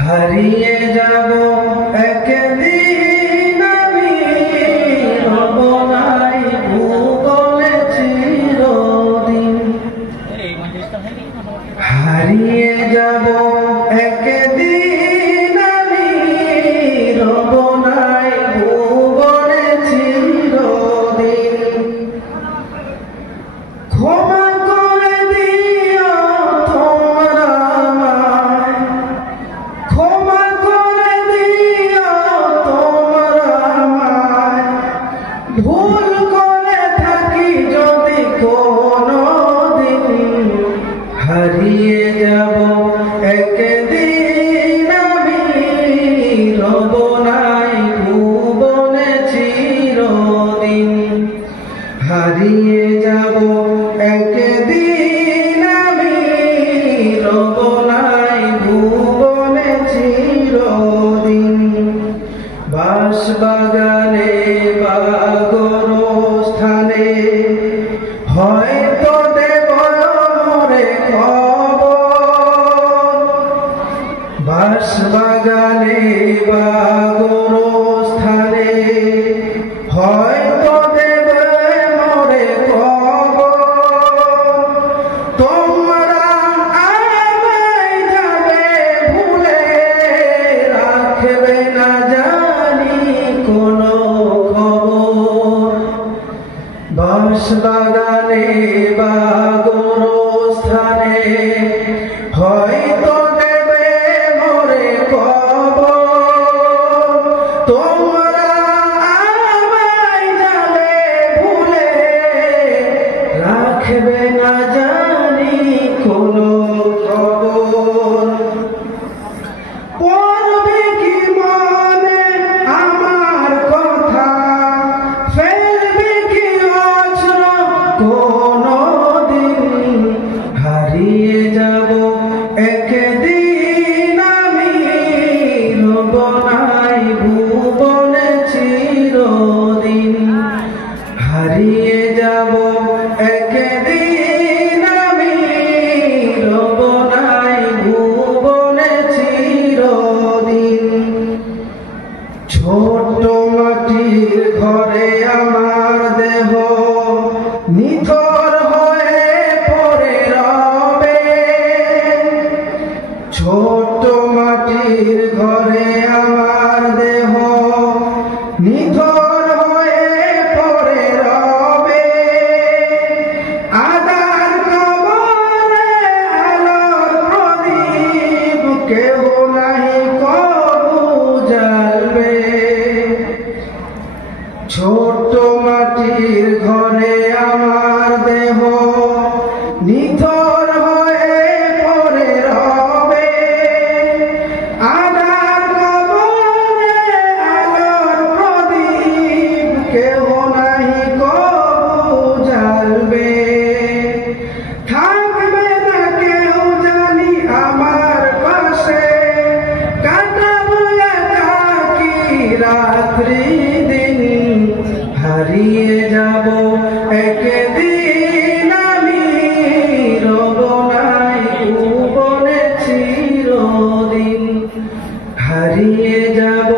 হারিয়ে যাব একদিন আমি রব নাই ভূগোলে চিরদিন। হারিয়ে যাব একদিন হব বাস বাগানে বা কোনো খবর। পড়বে কি মনে আমার কথা? ফেলবে কি অচর কোনো দিন হারিয়ে যাব। ছোট মাটির ঘরে আমার দেহ নিথর হয়ে পড়ে রবে। আদার কবরে আলোর প্রদীপ কেহ নাহি কবু ছোট মাটির ঘরে রাত্রি দিন হারিয়ে যাব। একদিন আমি রবনাই ভুবনে চিরদিন হারিয়ে যাব।